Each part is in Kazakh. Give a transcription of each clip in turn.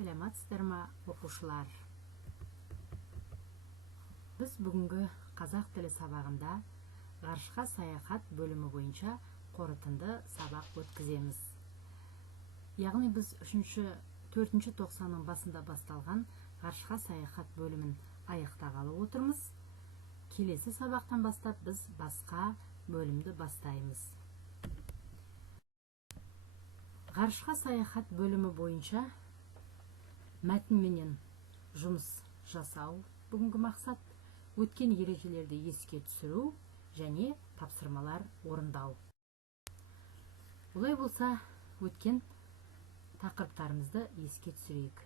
Саламатсыздар ма, оқушылар? Біз бүгінгі қазақ тілі сабағында ғарышқа саяхат бөлімі бойынша қорытынды сабақ өткіземіз. Яғни біз 4-ші тоқсанның басында басталған ғарышқа саяхат бөлімін аяқтағалы отырмыз. Келесі сабақтан бастап біз басқа бөлімді бастаймыз. Ғарышқа саяхат бөлімі бойынша мәтінменен жұмыс жасау бүгінгі мақсат, өткен ережелерді еске түсіру және тапсырмалар орындау. Олай болса, өткен тақырыптарымызды еске түсірейік.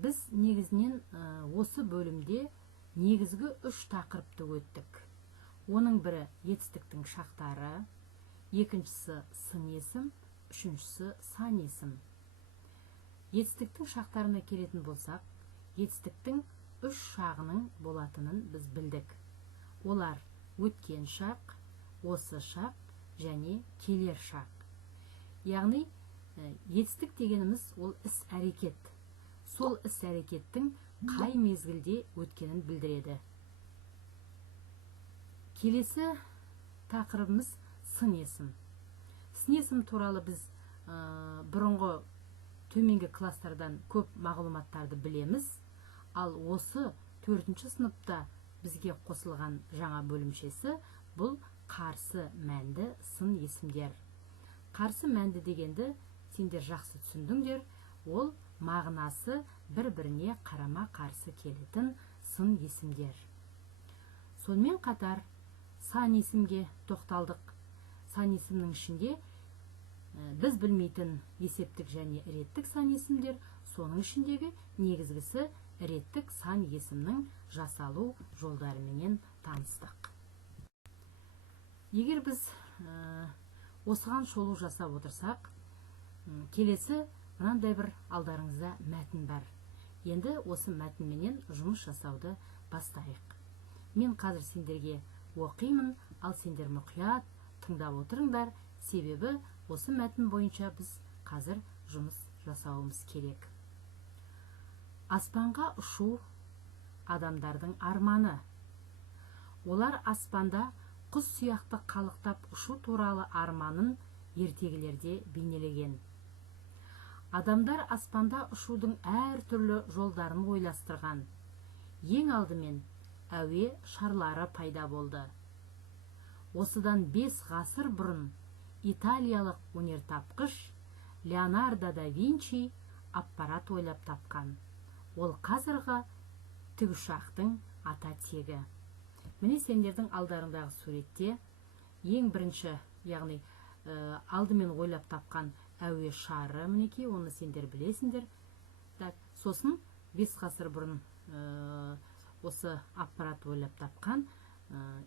Біз негізінен осы бөлімде негізгі 3 тақырыпты өттік. Оның бірі етістіктің шақтары, екіншісі сын есім, үшіншісі сан есім. Етістіктің шақтарына келетін болсақ, етістіктің 3 шағының болатынын біз білдік. Олар өткен шақ, осы шақ және келер шақ. Яғни, етістік дегеніміз ол іс-әрекет. Сол іс-әрекеттің қай мезгілде өткенін білдіреді. Келесі тақырыбымыз сын есім. Сын есім туралы біз бұрынғы төменгі класстардан көп мағлұматтарды білеміз, ал осы 4-ші сыныпта бізге қосылған жаңа бөлімшесі бұл қарсы мәнді сын есімдер. Қарсы мәнді дегенді сендер жақсы түсіндіңдер, ол мағынасы бір-біріне қарама-қарсы келетін сын есімдер. Сонымен қатар сан есімге тоқталдық. Сан есімнің ішінде біз білмейтін есептік және реттік сан есімдер, соның ішіндегі негізгісі реттік сан есімнің жасалу жолдарымен таныстық. Егер біз осыған шолу жасап отырсақ, келесі мынандай бір алдарыңызда мәтін бар. Енді осы мәтінменен жұмыс жасауды бастайық. Мен қазір сендерге оқимын, ал сендер мұқият тыңдап отырыңдар, себебі осы мәтін бойынша біз қазір жұмыс жасауымыз керек. Аспанға ұшу адамдардың арманы. Олар аспанда құс сияқты қалықтап ұшу туралы арманын ертегілерде бейнелеген. Адамдар аспанда ұшудың әр түрлі жолдарын ойластырған. Ең алдымен әуе шарлары пайда болды. Осыдан 5 ғасыр бұрын италиялық өнертапқыш Леонардо да Винчи аппарат ойлап тапқан. Ол қазіргі тікұшақтың ата тегі. Міне сендердің алдарыңдағы суретте ең бірінші, яғни алдымен ойлап тапқан әуе шары, мінекей, оны сендер білесіңдер. Сосын 5 ғасыр бұрын осы аппарат ойлап тапқан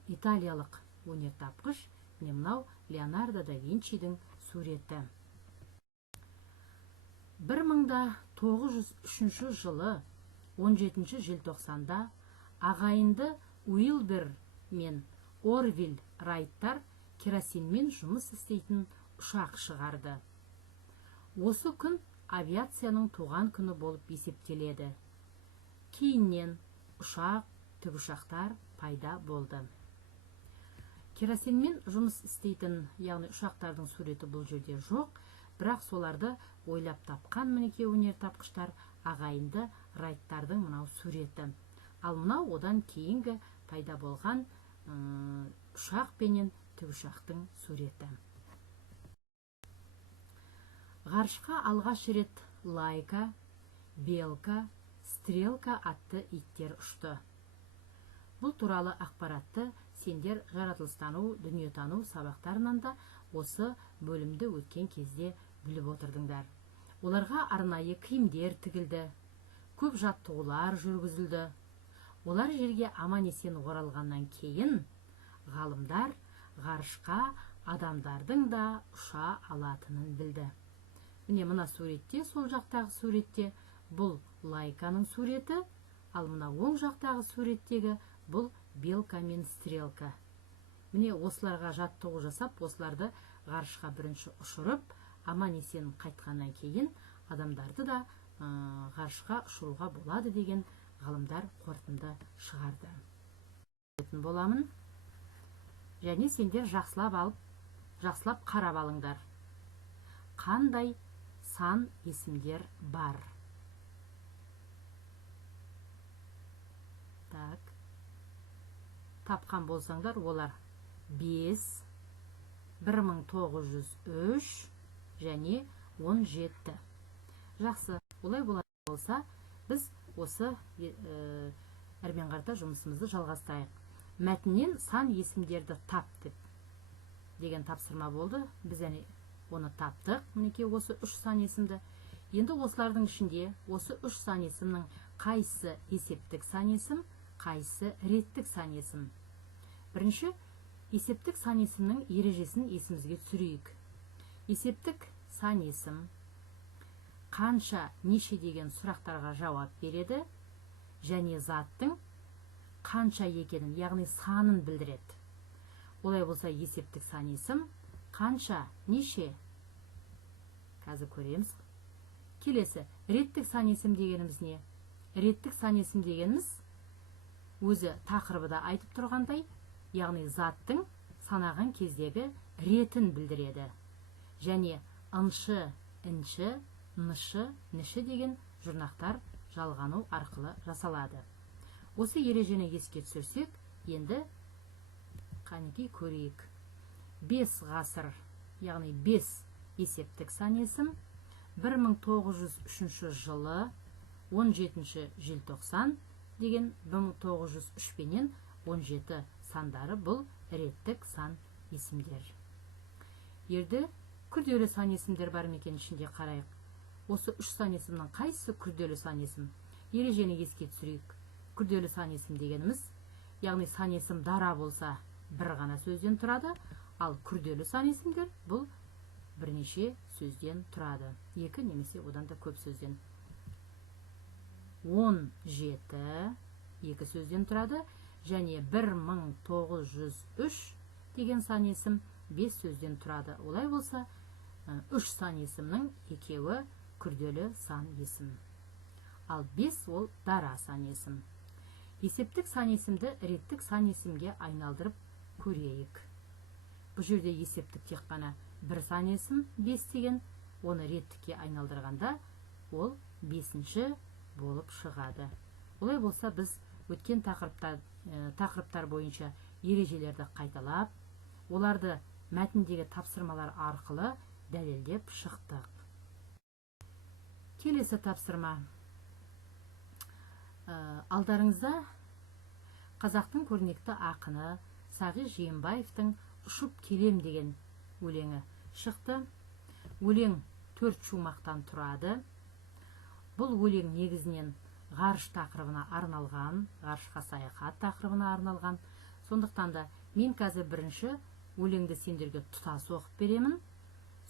италиялық өнертапқыш мынау Леонардо да Винчидің суреті. 1903 жылы 17 желтоқсанда ағайынды Уилбер мен Орвиль Райттар керосинмен жұмыс істейтін ұшақ шығарды. Осы күн авиацияның туған күні болып есептеледі. Кейіннен ұшақ, тікұшақтар пайда болды. Керосинмен жұмыс істейтін, яғни ұшақтардың суреті бұл жерде жоқ, бірақ соларды ойлап тапқан мінекей өнертапқыштар ағайынды Райттардың мынау суреті. Ал мынау одан кейінгі пайда болған ұшақ пенен тікұшақтың суреті. Ғарышқа алғаш рет Лайка, Белка, Стрелка атты иттер ұшты. Бұл туралы ақпаратты сендер жаратылыстану, дүниетану сабақтарынан да осы бөлімді өткен кезде біліп отырдыңдар. Оларға арнайы киімдер тігілді, көп жаттығулар жүргізілді. Олар жерге аман-есен оралғаннан кейін ғалымдар ғарышқа адамдардың да ұша алатынын білді. Міне мына суретте, сол жақтағы суретте бұл Лайканың суреті, ал мына оң жақтағы суреттегі бұл Белка мен Стрелка. Міне осыларға жаттығу жасап, осыларды ғарышқа бірінші ұшырып, аман-есен қайтқаннан кейін адамдарды да ғарышқа ұшыруға болады деген ғалымдар қорытынды шығарды. Боламын. Және сендер жақсылап қарап алыңдар. Қандай сан есімдер бар? Тапқан болсаңдар, олар 5, 1903 және 17. Жақсы, олай болса, біз осы әрмен қарата жұмысымызды жалғастырайық. Мәтіннен сан есімдерді тап деген тапсырма болды. Біз оны таптық. Мінекей осы 3 сан есімді. Енді осылардың ішінде осы 3 сан есімнің қайсы есептік сан есім, қайсы реттік сан есім? Бірінші, есептік сан есімнің ережесін есімізге түсірейік. Есептік сан есім қанша, неше деген сұрақтарға жауап береді және заттың қанша екенін, яғни санын білдіреді. Олай болса, есептік сан есім қанша, неше? Қазір көреміз. Келесі, реттік сан есім дегеніміз не? Реттік сан есім дегеніміз өзі тақырыбыда айтып тұрғандай, яғни заттың санаған кездегі ретін білдіреді. Және ыншы, інші, нышы, ніші деген жұрнақтар жалғану арқылы жасалады. Осы ережені еске түсірсек, енді қанекей көрейік. 5 ғасыр, яғни 5 есептік сан есім, 1903 жылы 17 желтоқсан деген 1903 пенен 17 сандары бұл реттік сан есімдер. Ерді күрделі сан есімдер бар мекен ішінде қарайық. Осы 3 сан есімнің қайсы күрделі сан есім? Ережені еске түсірейік. Күрделі сан есім дегеніміз, яғни сан есім дара болса бір ғана сөзден тұрады, ал күрделі сан есімдер бұл бірнеше сөзден тұрады. 2 немесе одан да көп сөзден. 17 2 сөзден тұрады және 1903 деген сан есім 5 сөзден тұрады. Олай болса, 3 сан есімнің екеуі күрделі сан есім. Ал 5 ол дара сан есім. Есептік сан есімді реттік сан есімге айналдырып көрейік. Бұл жерде есептік тек қана бір сан есім 5 деген, оны реттікке айналдырғанда ол 5-ші болып шығады. Олай болса, біз өткен тақырыптар бойынша ережелерді қайталап, оларды мәтіндегі тапсырмалар арқылы дәлелдеп шықтық. Келесі тапсырма. Алдарыңызда қазақтың көрнекті ақыны Сағи Жиенбаевтың «Ұшып келем» деген өлеңі шықты. Өлең 4 шумақтан тұрады. Бұл өлең негізінен ғарыш тақырыбына арналған, ғарышқа саяхат тақырыбына арналған. Сондықтан да мен қазір бірінші өлеңді сендерге тұтас оқып беремін.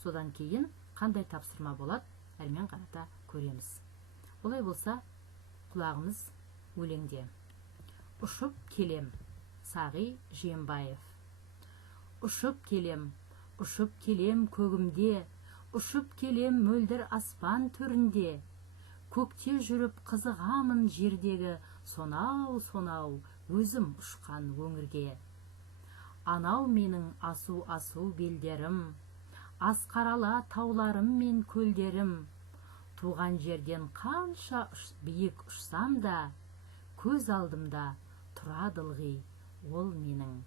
Содан кейін қандай тапсырма болады, әрмен қарата көреміз. Олай болса, құлағымыз өлеңде. Ұшып келем, Сағи Жиенбаев. Ұшып келем көгімде, ұшып келем мөлдір аспан төрінде. Көкте жүріп қызығамын жердегі, сонау өзім ұшқан өңірге. Анау менің асу белдерім, асқарала тауларым мен көлдерім. Туған жерден қанша биік ұшсам да, көз алдымда тұрады ылғи ол менің.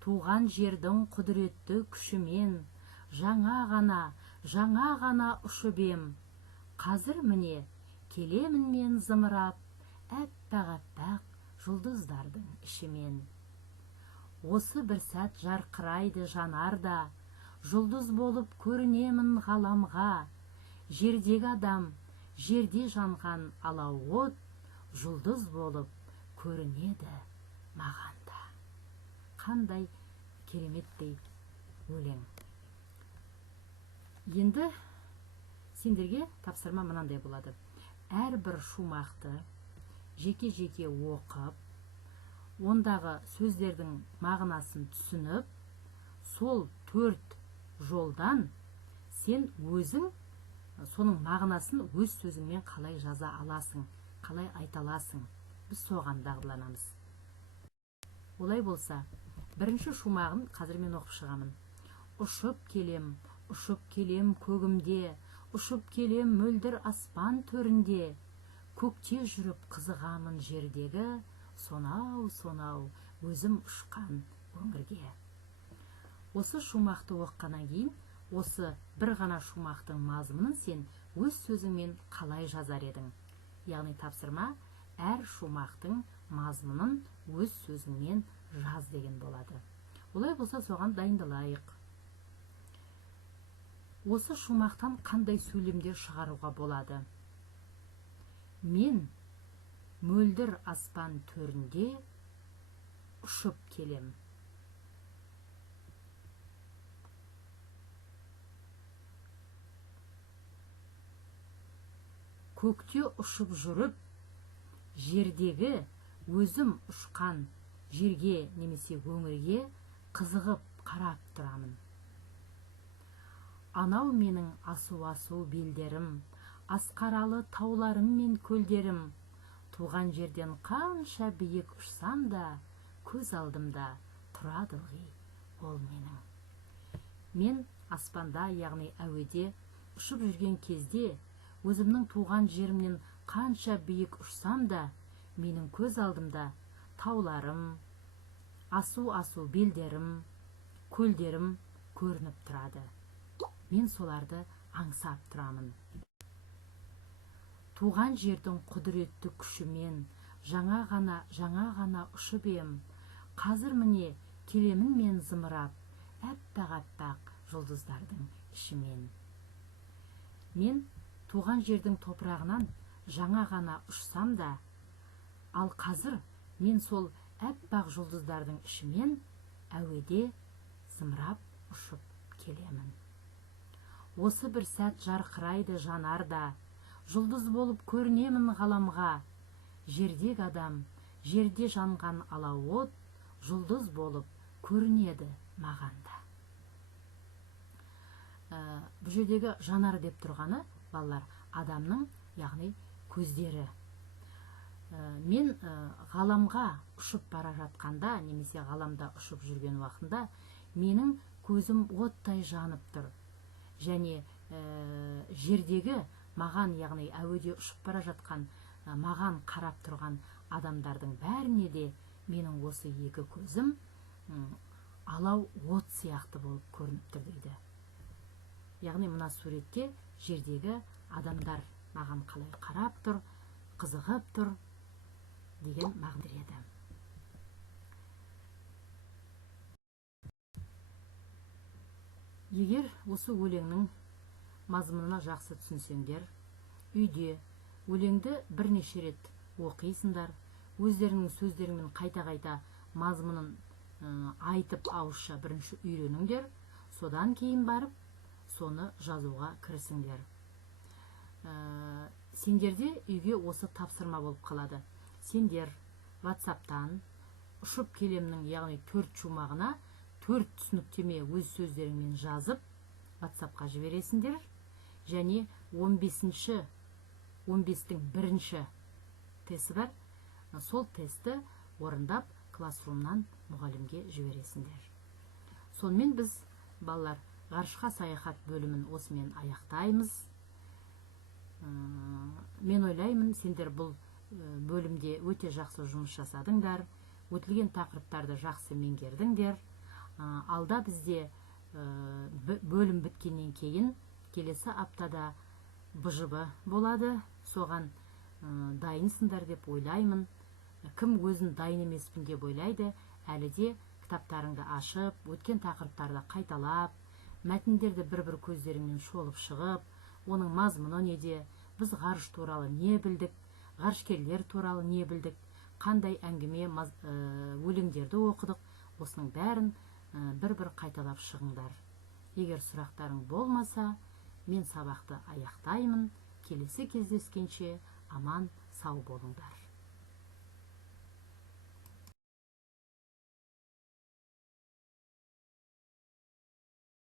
Туған жердің құдіретті күшімен, жаңа ғана ұшып ем. Қазір міне келемін мен зымырап, әппақ жұлдыздардың ішімен. Осы бір сәт жарқырайды жанарда, жұлдыз болып көрінемін ғаламға. Жердегі адам, жерде жанған алау от, жұлдыз болып көрінеді мағанда. Қандай кереметтей өлең. Енді сендерге тапсырма мынандай болады. Әрбір шумақты жеке-жеке оқып, ондағы сөздердің мағынасын түсініп, сол 4 жолдан сен өзің соның мағынасын өз сөзіңмен қалай жаза аласың, қалай айта аласың? Біз соған дағдыланамыз. Олай болса, бірінші шумағын қазір мен оқып шығамын. Ұшып келем көгімде, ұшып келем мөлдір аспан төрінде, көкте жүріп қызығамын жердегі, сонау өзім ұшқан өңірге. Осы шумақты оққаннан кейін, осы бір ғана шумақтың мазмұнын сен өз сөзіңмен қалай жазар едің? Яғни тапсырма, әр шумақтың мазмұнын өз сөзіңмен жаз деген болады. Олай болса, соған дайындалайық. Осы шумақтан қандай сөйлемдер шығаруға болады? Мен мөлдір аспан төрінде ұшып келем. Көкте ұшып жүріп, жердегі өзім ұшқан жерге немесе өңірге қызығып қарап тұрамын. Анау менің асу белдерім, асқаралы тауларым мен көлдерім, туған жерден қанша биік ұшсам да, көз алдымда тұрады ылғи ол менің. Мен аспанда, яғни әуеде ұшып жүрген кезде, өзімнің туған жерімнен қанша биік ұшсам да, менің көз алдымда тауларым, асу белдерім, көлдерім көрініп тұрады. Мен соларды аңсап тұрамын. Туған жердің құдіретті күшімен жаңа ғана ұшып ем. Қазір міне келемін мен зымырап, әппақ жұлдыздардың ішімен. Мен туған жердің топырағынан жаңа ғана ұшсам да, ал қазір мен сол әппақ жұлдыздардың ішімен әуеде зымырап ұшып келемін. Осы бір сәт жарқырайды жанарда, жұлдыз болып көрінемін ғаламға. Жердегі адам, жерде жанған алауот, жұлдыз болып көрінеді мағанда. Бұл жердегі жанар деп тұрғаны, балалар, адамның, яғни көздері. Мен ғаламға ұшып бара жатқанда, немесе ғаламда ұшып жүрген уақытында, менің көзім оттай жанып тұр. Және жердегі маған, яғни әуеде ұшып бара жатқан маған қарап тұрған адамдардың бәріне де менің осы екі көзім алау от сияқты болып көрініп тұр дейді. Яғни мына суретте жердегі адамдар маған қалай қарап тұр, қызығып тұр деген мағына береді. Егер осы өлеңнің мазмұнына жақсы түсінсеңдер, үйде өлеңді бірнеше рет оқисыңдар, өздерінің сөздерімен қайта мазмұнын айтып ауызша бірінші үйреніңдер, содан кейін барып соны жазуға кірісіңдер. Сендерде үйге осы тапсырма болып қалады. Сендер WhatsApp-тан ұшып келемнің, яғни 4 шумағына 4 түсініктеме өз сөздеріңмен жазып WhatsApp-қа жібересіңдер, және 15-тің бірінші тесті бар, сол тесті орындап классрумнан мұғалімге жібересіңдер. Сонымен біз, балалар, ғарышқа саяхат бөлімін осымен аяқтаймыз. Мен ойлаймын, сендер бұл бөлімде өте жақсы жұмыс жасадыңдар, өтілген тақырыптарды жақсы меңгердіңдер. Алда бізде бөлім біткеннен кейін келесі аптада БЖБ болады, соған дайынсыңдар деп ойлаймын. Кім өзін дайын емеспін деп ойлайды, әлі де кітаптарыңды ашып, өткен тақырыптарды қайталап, мәтіндерді бір-бір көздеріңмен шолып шығып, оның мазмұны неде, біз ғарыш туралы не білдік, ғарышкерлер туралы не білдік, қандай әңгіме өлеңдерді оқыдық, осының бәрін бір-бір қайталап шығыңдар. Егер сұрақтарың болмаса, мен сабақты аяқтаймын. Келесі кездескенше аман сау болыңдар.